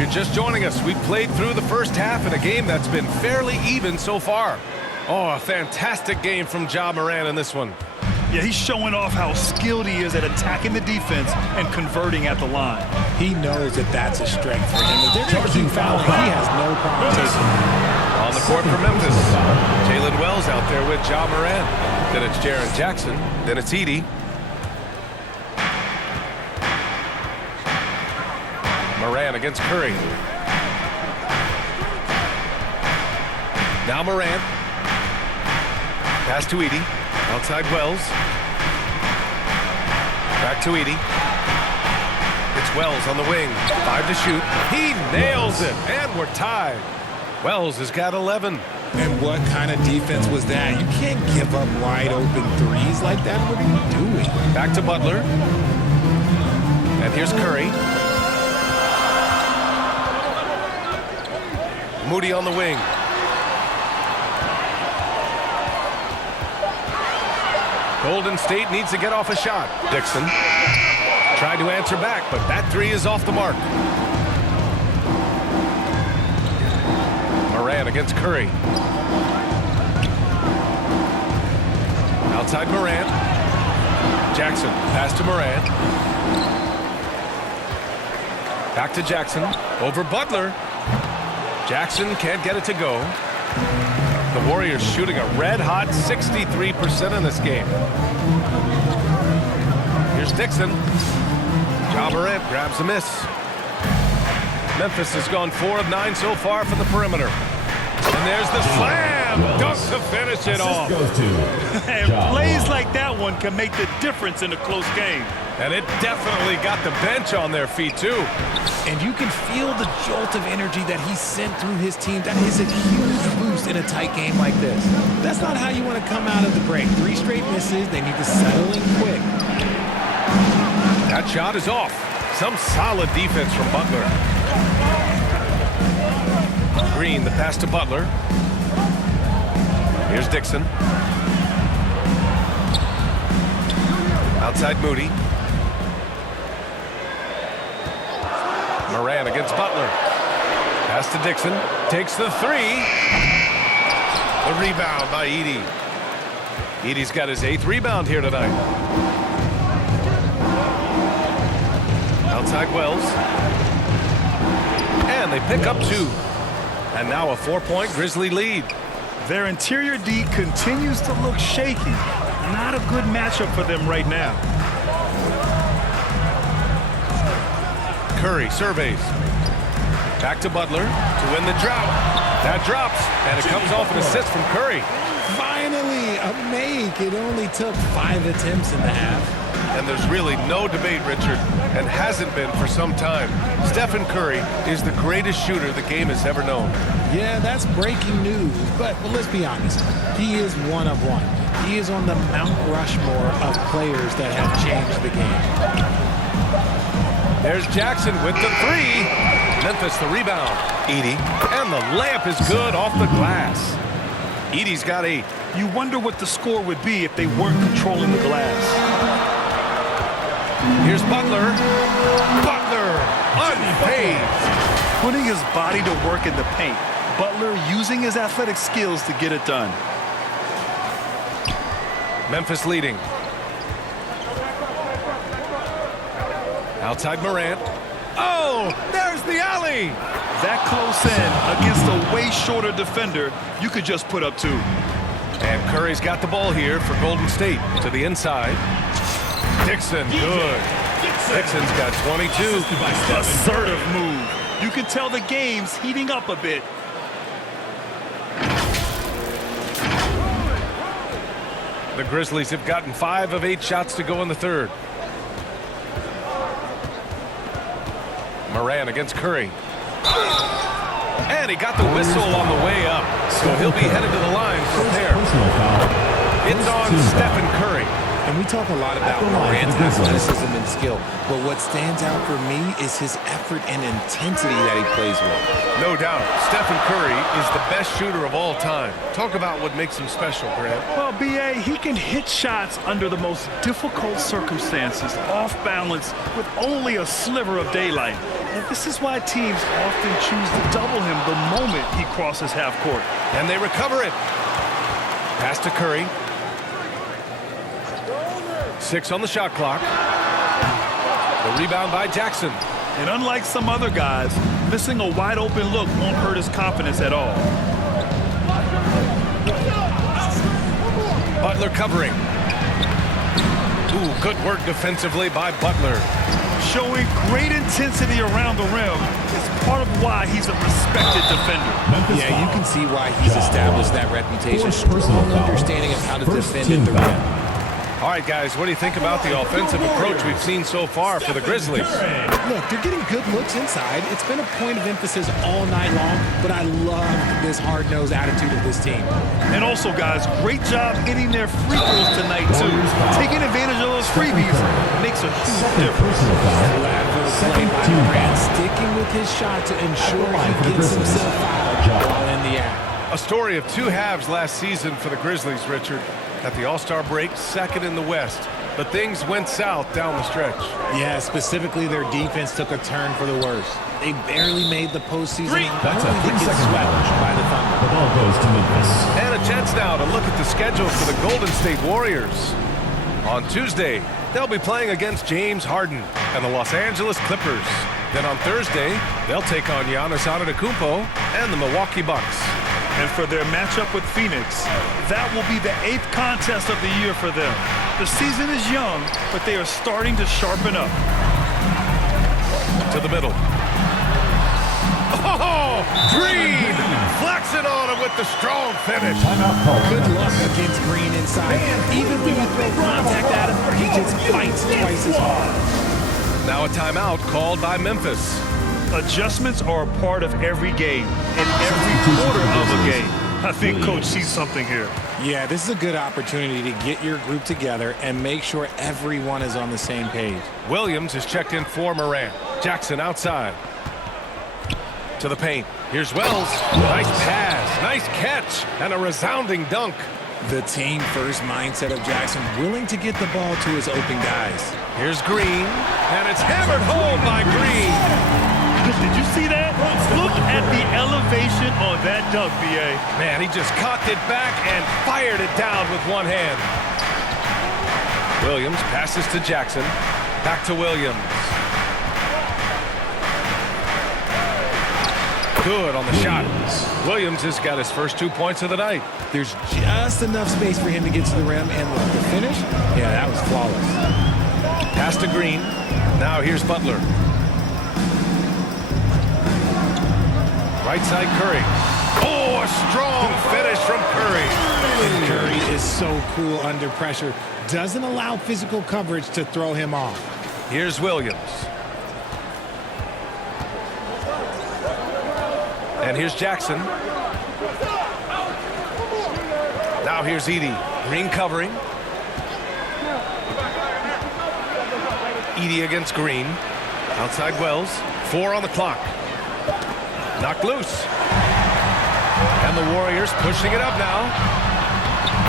you're just joining us, we've played through the first half in a game that's been fairly even so far. Oh, a fantastic game from Ja Morant in this one. Yeah, he's showing off how skilled he is at attacking the defense and converting at the line. He knows that that's a strength for him. If they're going to keep fouling, he has no problem taking it. On the court for Memphis, Jalen Wells out there with Ja Morant. Then it's Jaren Jackson. Then it's Edey. Morant against Curry. Now Morant. Pass to Edey. Outside Wells. Back to Edey. It's Wells on the wing. 5 to shoot. He nails it. And we're tied. Wells has got 11. And what kind of defense was that? You can't give up wide open threes like that. What are you doing? Back to Butler. And here's Curry. Moody on the wing. Golden State needs to get off a shot. Dixon tried to answer back, but that three is off the mark. Morant against Curry. Outside Morant. Jackson, pass to Morant. Back to Jackson. Over Butler. Jackson can't get it to go. The Warriors shooting a red-hot 63% in this game. Here's Dixon. Ja Morant grabs a miss. Memphis has gone 4 of 9 so far from the perimeter. And there's the slam dunk to finish it off. And plays like that one can make the difference in a close game. And it definitely got the bench on their feet, too. And you can feel the jolt of energy that he sent through his team. That is a huge boost in a tight game like this. That's not how you want to come out of the break. 3 straight misses. They need to settle in quick. That shot is off. Some solid defense from Butler. Green, the pass to Butler. Here's Dixon. Outside Moody. Morant against Butler. Pass to Dixon. Takes the 3. The rebound by Edey. Edey's got his 8th rebound here tonight. Outside Wells. And they pick up 2. And now a 4-point Grizzly lead. Their interior D continues to look shaky. Not a good matchup for them right now. Curry surveys. Back to Butler to win the drought. That drops, and it comes off an assist from Curry. Finally, a make. It only took 5 attempts in the half. And there's really no debate, Richard, and hasn't been for some time. Stephen Curry is the greatest shooter the game has ever known. Yeah, that's breaking news, but let's be honest. He is one of one. He is on the Mount Rushmore of players that have changed the game. There's Jackson with the 3. Memphis the rebound. Edey. And the layup is good off the glass. Edey's got 8. You wonder what the score would be if they weren't controlling the glass. Here's Butler. Butler unfazed. Putting his body to work in the paint. Butler using his athletic skills to get it done. Memphis leading. Outside Morant. Oh, there's the alley. That close in against a way shorter defender, you could just put up 2. And Curry's got the ball here for Golden State to the inside. Dixon, good. Dixon's got 22. Assertive move. You can tell the game's heating up a bit. The Grizzlies have gotten 5 of 8 shots to go in the third. Morant against Curry. And he got the whistle on the way up. So he'll be headed to the line for a pair. It's on Stephen Curry. And we talk a lot about Morant's athleticism and skill, but what stands out for me is his effort and intensity that he plays with. No doubt, Stephen Curry is the best shooter of all time. Talk about what makes him special, Grant. Well, B.A., he can hit shots under the most difficult circumstances, off balance, with only a sliver of daylight. And this is why teams often choose to double him the moment he crosses half court. And they recover it. Pass to Curry. 6 on the shot clock. The rebound by Jackson. And unlike some other guys, missing a wide open look won't hurt his confidence at all. Butler covering. Ooh, good work defensively by Butler. Showing great intensity around the rim is part of why he's a respected defender. Yeah, you can see why he's established that reputation. Strong understanding of how to defend at the rim. All right, guys, what do you think about the offensive approach we've seen so far for the Grizzlies? Look, they're getting good looks inside. It's been a point of emphasis all night long, but I love this hard-nosed attitude of this team. And also, guys, great job hitting their free throws tonight, too. Taking advantage of those freebies makes a huge difference. Glad for the play by Durant, sticking with his shot to ensure he gets himself fouled while in the act. A story of 2 halves last season for the Grizzlies, Richard. At the All-Star break, second in the West. But things went south down the stretch. Yeah, specifically their defense took a turn for the worse. They barely made the postseason. That's a 3-second swept by the Thunder. The ball goes to Memphis. And a chance now to look at the schedule for the Golden State Warriors. On Tuesday, they'll be playing against James Harden and the Los Angeles Clippers. Then on Thursday, they'll take on Giannis Antetokounmpo and the Milwaukee Bucks. And for their matchup with Phoenix, that will be the 8th contest of the year for them. The season is young, but they are starting to sharpen up. To the middle. Oh, Green! Flexing on him with the strong finish. Good luck against Green inside. Even when you throw contact at him, he just fights twice as hard. Now a timeout called by Memphis. Adjustments are a part of every game and every quarter of a game. I think Coach sees something here. Yeah, this is a good opportunity to get your group together and make sure everyone is on the same page. Williams is checked in for Morant. Jackson outside. To the paint. Here's Wells. Nice pass, nice catch, and a resounding dunk. The team-first mindset of Jackson, willing to get the ball to his open guys. Here's Green, and it's hammered home by Green. Did you see that? Look at the elevation on that dunk, B.A. Man, he just cocked it back and fired it down with one hand. Williams passes to Jackson. Back to Williams. Good on the shot. Williams has got his first 2 points of the night. There's just enough space for him to get to the rim, and look, the finish, yeah, that was flawless. Pass to Green. Now here's Butler. Right side Curry. Oh, a strong finish from Curry. And Curry is so cool under pressure. Doesn't allow physical coverage to throw him off. Here's Williams. And here's Jackson. Now here's Edey. Green covering. Edey against Green. Outside Wells. 4 on the clock. Knocked loose. And the Warriors pushing it up now.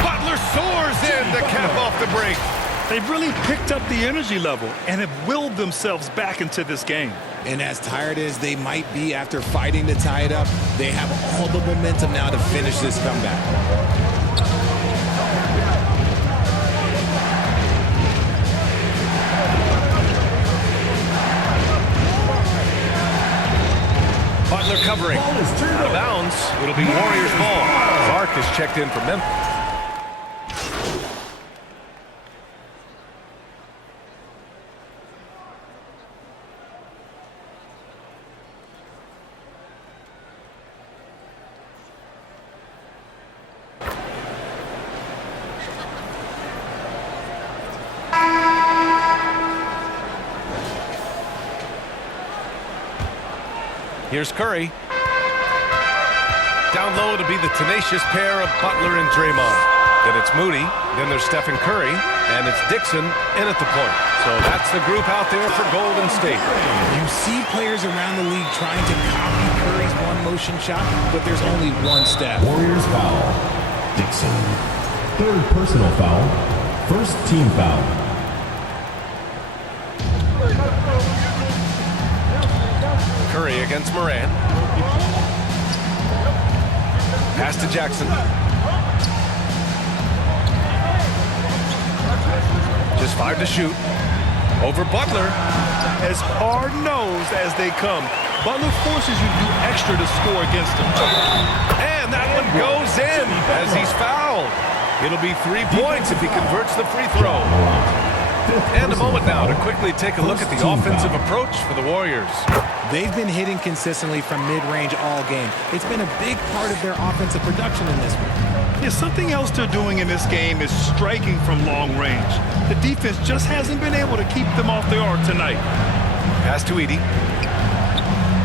Butler soars in to cap off the break. They've really picked up the energy level and have willed themselves back into this game. And as tired as they might be after fighting to tie it up, they have all the momentum now to finish this comeback. Butler covering. Out of bounds. It'll be Warriors ball. Clark is checked in for Memphis. Here's Curry. Down low to be the tenacious pair of Butler and Draymond. Then it's Moody. Then there's Stephen Curry. And it's Dixon in at the point. So that's the group out there for Golden State. You see players around the league trying to copy Curry's one-motion shot, but there's only one step. Warriors foul. Dixon. Third personal foul. First team foul. Curry against Morant. Pass to Jackson. Just 5 to shoot. Over Butler. As hard-nosed as they come, Butler forces you to do extra to score against him. And that one goes in as he's fouled. It'll be 3 points if he converts the free throw. And a moment now to quickly take a look at the offensive approach for the Warriors. They've been hitting consistently from mid-range all game. It's been a big part of their offensive production in this one. Yeah, something else they're doing in this game is striking from long range. The defense just hasn't been able to keep them off their arc tonight. Pass to Edey.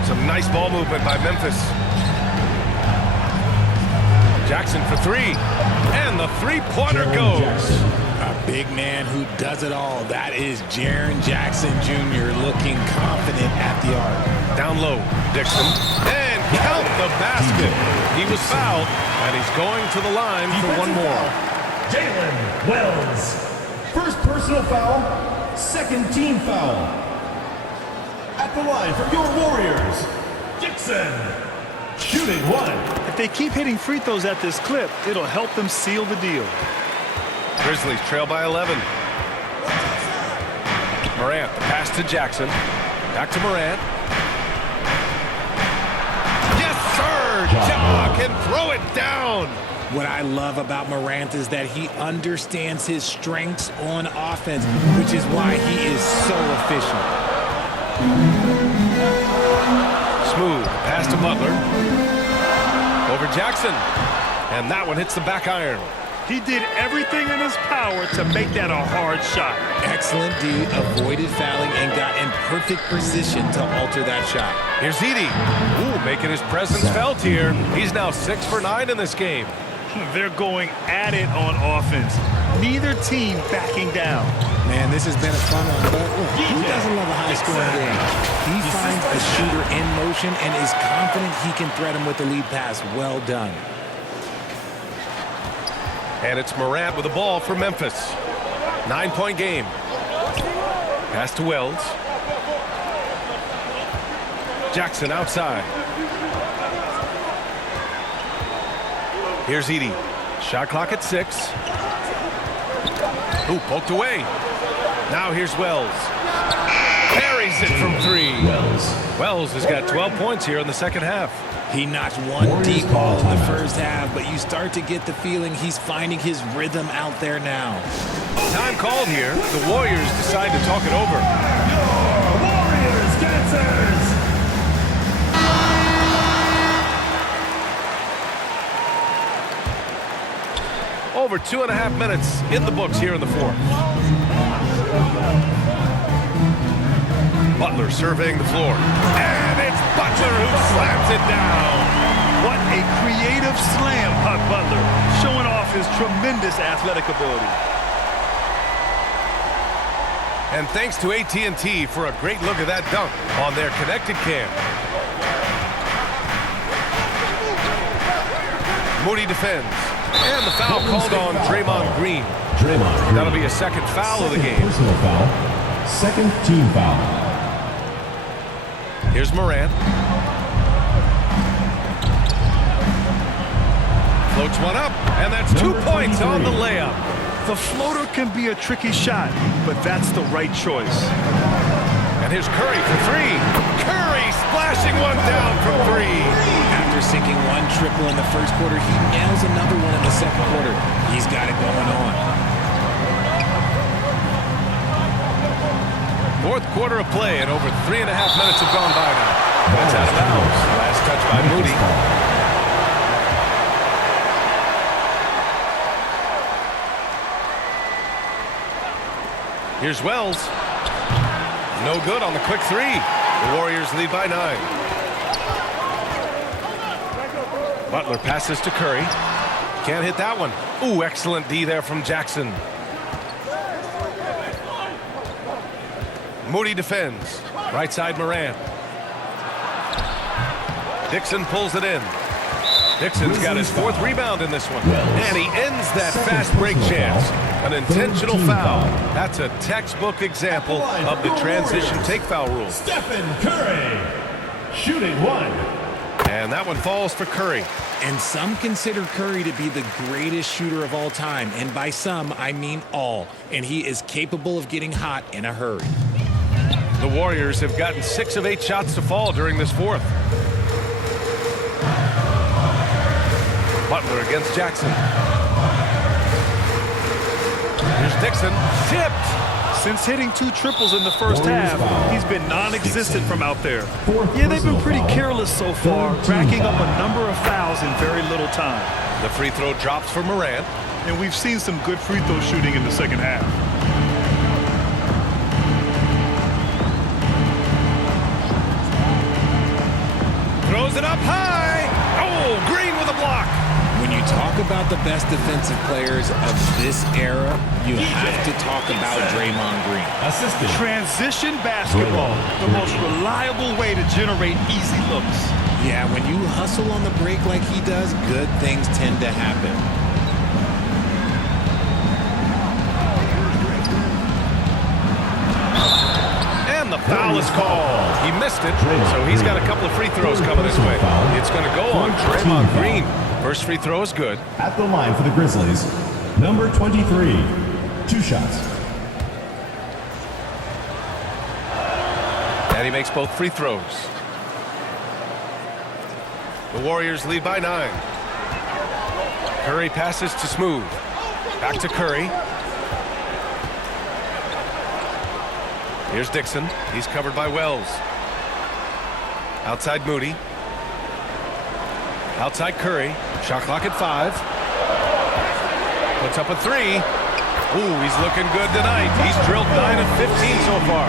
Some nice ball movement by Memphis. Jackson for 3. And the three-pointer goes. A big man who does it all. That is Jaren Jackson Jr. looking confident at the arc. Down low, Dixon. And count the basket. He was fouled, and he's going to the line for one more. Jalen Wells. First personal foul, second team foul. At the line for your Warriors, Dixon. Shooting 1. If they keep hitting free throws at this clip, it'll help them seal the deal. Grizzlies trail by 11. Morant, the pass to Jackson. Back to Morant. Yes, sir! Ja can throw it down. What I love about Morant is that he understands his strengths on offense, which is why he is so efficient. Smooth pass to Butler. Over Jackson. And that one hits the back iron. He did everything in his power to make that a hard shot. Excellent D, avoided fouling, and got in perfect position to alter that shot. Here's Edey. Ooh, making his presence felt here. He's now 6 for 9 in this game. They're going at it on offense. Neither team backing down. Man, this has been a fun one, but who doesn't love a high-scoring game? He finds a shooter in motion and is confident he can thread him with the lead pass. Well done. And it's Morant with the ball for Memphis. 9-point game. Pass to Wells. Jackson outside. Here's Edey. Shot clock at 6. Ooh, poked away. Now here's Wells. Parries it from 3. Wells has got 12 points here in the second half. He notched one deep ball in the first half, but you start to get the feeling he's finding his rhythm out there now. Time called here. The Warriors decide to talk it over. Your Warriors dancers. Over 2.5 minutes in the books here in the fourth. Butler surveying the floor. And it's Butler who slams it down. What a creative slam by Butler, showing off his tremendous athletic ability. And thanks to AT&T for a great look at that dunk on their connected cam. Moody defends. And the foul called on Draymond Green. That'll be a second foul of the game. Personal foul, second team foul. Here's Morant. Floats one up, and that's 2 points on the layup. The floater can be a tricky shot, but that's the right choice. And here's Curry for 3. Curry splashing one down from 3. After sinking one triple in the first quarter, he nails another one in the second quarter. He's got it going on. Fourth quarter of play, and over 3.5 minutes have gone by now. That's out of bounds. Last touch by Moody. Here's Wells. No good on the quick 3. The Warriors lead by 9. Butler passes to Curry. Can't hit that one. Ooh, excellent D there from Jackson. Moody defends. Right side Morant. Dixon pulls it in. Dixon's got his 4th rebound in this one. And he ends that fast break chance. An intentional foul. That's a textbook example of the transition take foul rule. Stephen Curry. shooting one. And that one falls for Curry. And some consider Curry to be the greatest shooter of all time. And by some, I mean all. And he is capable of getting hot in a hurry. The Warriors have gotten 6 of 8 shots to fall during this fourth. Butler against Jackson. Here's Dixon. Tipped. Since hitting 2 triples in the first half, he's been non-existent from out there. Yeah, they've been pretty careless so far, racking up a number of fouls in very little time. The free throw drops for Morant. And we've seen some good free throw shooting in the second half. Throws it up high. Oh, Green with a block. When you talk about the best defensive players of this era, you have to talk about Draymond Green. Assistant. Transition basketball, the most reliable way to generate easy looks. Yeah, when you hustle on the break like he does, good things tend to happen. And the foul is called. He missed it, so he's got a couple of free throws coming his way. It's going to go on Draymond Green. First free throw is good. At the line for the Grizzlies, number 23. 2 shots. And he makes both free throws. The Warriors lead by 9. Curry passes to Smooth. Back to Curry. Here's Dixon. He's covered by Wells. Outside Moody. Outside Curry. Shot clock at 5. Puts up a 3. Ooh, he's looking good tonight. He's drilled 9 of 15 so far.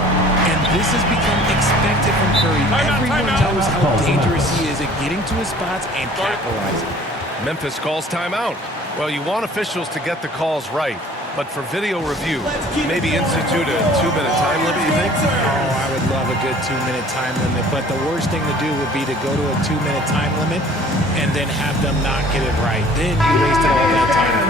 And this has become expected from Curry. Everyone knows how dangerous he is at getting to his spots and capitalizing. Memphis calls timeout. Well, you want officials to get the calls right. But for video review, maybe institute a 2-minute time limit, you think? Oh, I would love a good 2-minute time limit. But the worst thing to do would be to go to a 2-minute time limit and then have them not get it right. Then you wasted all that time.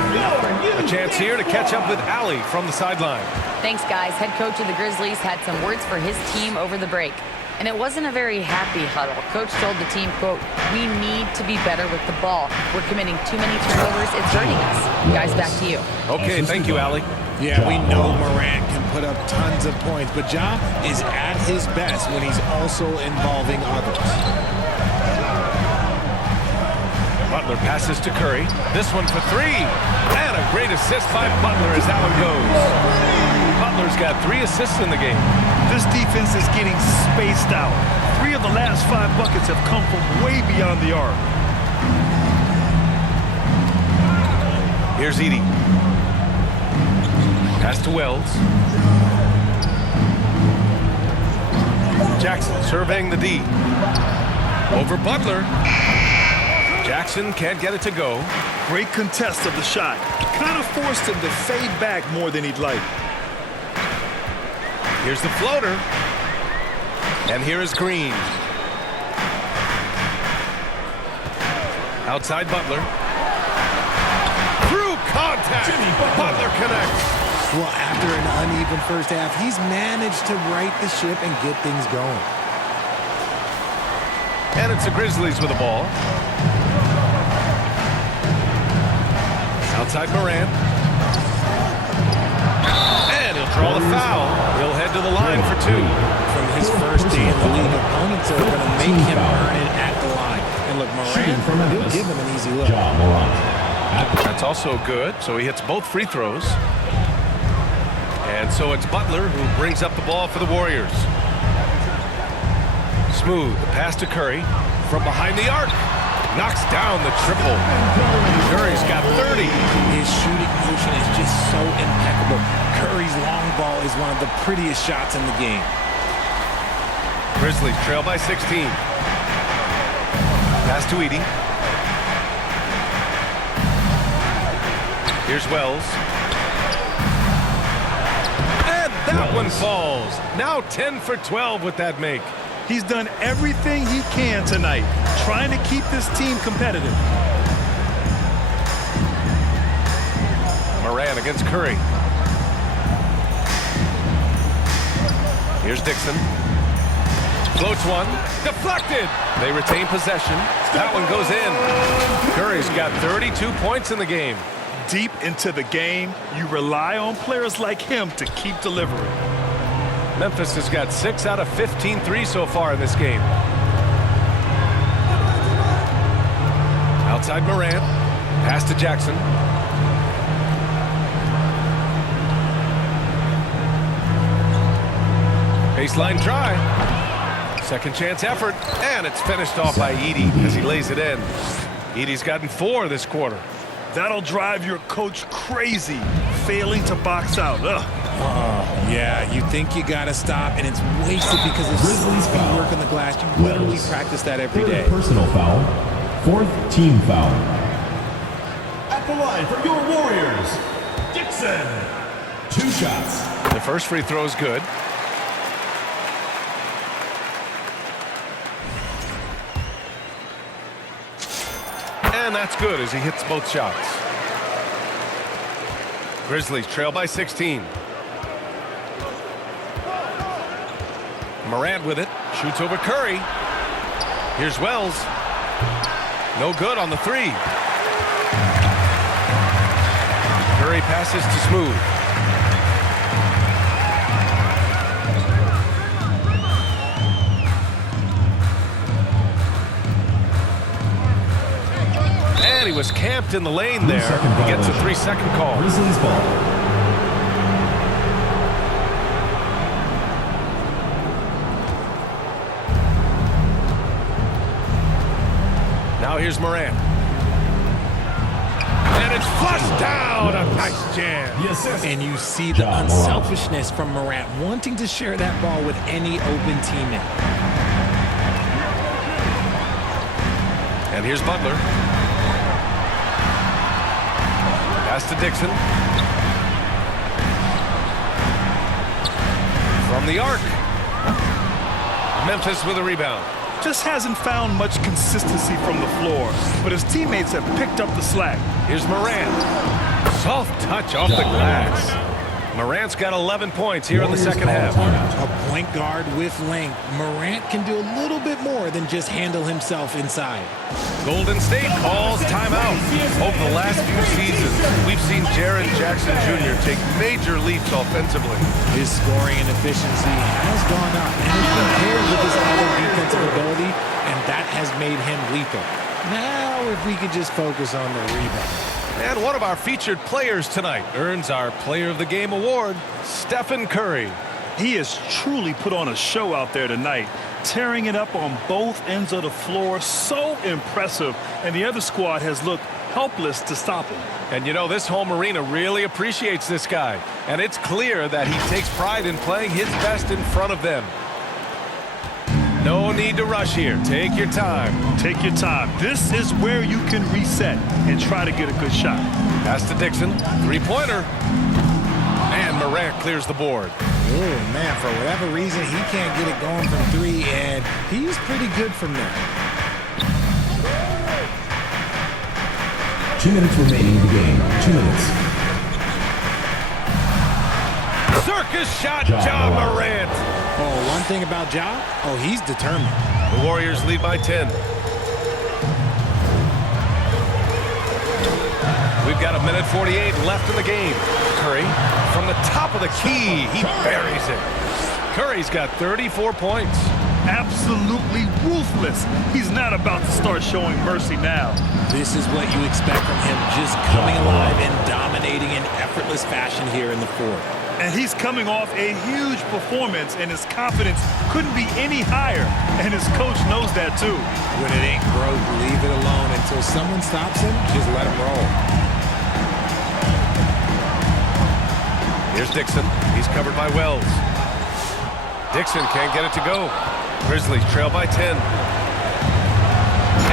A chance here to catch up with Allie from the sideline. Thanks, guys. Head coach of the Grizzlies had some words for his team over the break. And it wasn't a very happy huddle. Coach told the team, quote, "We need to be better with the ball. We're committing too many turnovers. It's hurting us." Guys, back to you. Okay, thank you, Allie. Yeah, we know Morant can put up tons of points, but Ja is at his best when he's also involving others. Butler passes to Curry. This one for 3. And a great assist by Butler as that one goes. Butler's got 3 assists in the game. This defense is getting spaced out. 3 of the last 5 buckets have come from way beyond the arc. Here's Edey. Pass to Wells. Jackson surveying the D. Over Butler. Jackson can't get it to go. Great contest of the shot. Kind of forced him to fade back more than he'd like. Here's the floater. And here is Green. Outside Butler. Through contact. Butler connects. Well, after an uneven first half, he's managed to right the ship and get things going. And it's the Grizzlies with the ball. Outside Morant. And he'll draw the foul. He'll head to the line for 2. From his first day in the league, opponents are going to make him earn it at the line. And look, Morant, he'll give him an easy look. That's also good. So he hits both free throws. And so it's Butler who brings up the ball for the Warriors. Smooth, the pass to Curry. From behind the arc. Knocks down the triple. Curry's got 30. His shooting motion is just so impeccable. Curry's long ball is one of the prettiest shots in the game. Grizzlies trail by 16. Pass to Edey. Here's Wells. And that one falls. Now 10 for 12 with that make. He's done everything he can tonight, trying to keep this team competitive. Morant against Curry. Here's Dixon. Floats one. Deflected. They retain possession. That one goes in. Curry's got 32 points in the game. Deep into the game, you rely on players like him to keep delivering. Memphis has got 6 out of 15 threes so far in this game. Outside Morant. Pass to Jackson. Baseline try. Second chance effort. And it's finished off by Edey as he lays it in. Edey's gotten 4 this quarter. That'll drive your coach crazy, failing to box out. Ugh. Yeah, you think you got to stop, and it's wasted because of Grizzlies sloppy foul. work on the glass. You literally Wells. practice that every Third day. personal foul. Fourth team foul. At the line for your Warriors, Dixon. 2 shots. The first free throw is good. And that's good as he hits both shots. Grizzlies trail by 16. Morant with it. Shoots over Curry. Here's Wells. No good on the 3. Curry passes to Smooth. And he was camped in the lane there. He gets a 3-second call. Grizzlies ball. Now here's Morant. And it's flushed down. A nice jam. The assist. And you see the Ja Morant. unselfishness from Morant wanting to share that ball with any open teammate. And here's Butler. Pass to Dixon. From the arc. Memphis with a rebound. Just hasn't found much consistency from the floor, but his teammates have picked up the slack. Here's Morant. Soft touch off the glass. Morant's got 11 points here in the second half. A point guard with length. Morant can do a little bit more than just handle himself inside. Golden State calls timeout. Over the last few seasons, we've seen Jaren Jackson Jr. take major leaps offensively. His scoring and efficiency has gone up, and it's been paired with his other defensive ability, and that has made him lethal. Now, if we could just focus on the rebound. And one of our featured players tonight earns our Player of the Game award, Stephen Curry. He has truly put on a show out there tonight, tearing it up on both ends of the floor. So impressive, and the other squad has looked helpless to stop him. And you know, this home arena really appreciates this guy. And it's clear that he takes pride in playing his best in front of them. No need to rush here. Take your time. Take your time. This is where you can reset and try to get a good shot. Pass to Dixon. 3-pointer. And Morant clears the board. Oh, man, for whatever reason, he can't get it going from 3, and he's pretty good from there. 2 minutes remaining in the game. 2 minutes. Circus shot, Ja Ja Morant. Morant. Oh, one thing about Ja, he's determined. The Warriors lead by 10. We've got 1:48 left in the game. Curry from the top of the key. He buries it. Curry's got 34 points. Absolutely ruthless. He's not about to start showing mercy now. This is what you expect from him, just coming alive and dominating in effortless fashion here in the fourth. And he's coming off a huge performance, and his confidence couldn't be any higher. And his coach knows that too. When it ain't broke, leave it alone. Until someone stops him, just let him roll. Here's Dixon. He's covered by Wells. Dixon can't get it to go. Grizzlies trail by 10.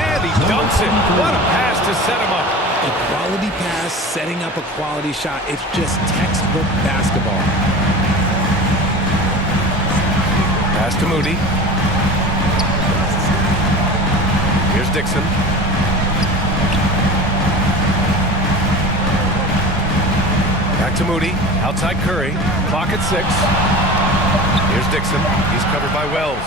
And he dunks it. What a pass to set him up. A quality pass, setting up a quality shot. It's just textbook basketball. Pass to Moody. Here's Dixon. Back to Moody. Outside Curry. Clock at 6. Here's Dixon. He's covered by Wells.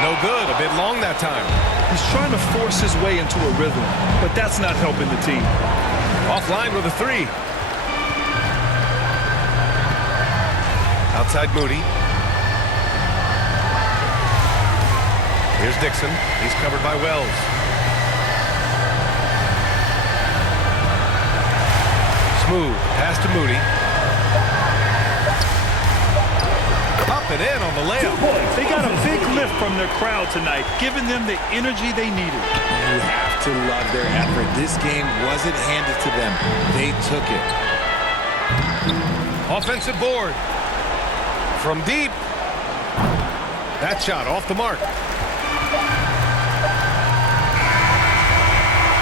No good. A bit long that time. He's trying to force his way into a rhythm, but that's not helping the team. Offline with a 3. Outside Moody. Here's Dixon. He's covered by Wells. Smooth. Pass to Moody. Up and in on the layup. They got a big lift from their crowd tonight, giving them the energy they needed. You have to love their effort. This game wasn't handed to them. They took it. Offensive board. From deep. That shot off the mark.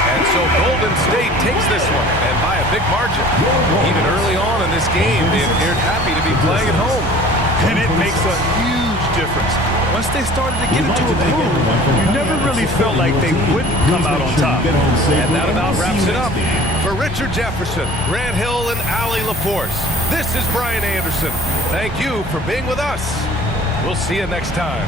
And so Golden State takes this one, and by a big margin. Even early on in this game, they appeared happy to be playing at home. And it makes a huge difference. Once they started to get into a groove, you never really felt like they wouldn't come out on top. And that about wraps it up. For Richard Jefferson, Grant Hill, and Allie LaForce, this is Brian Anderson. Thank you for being with us. We'll see you next time.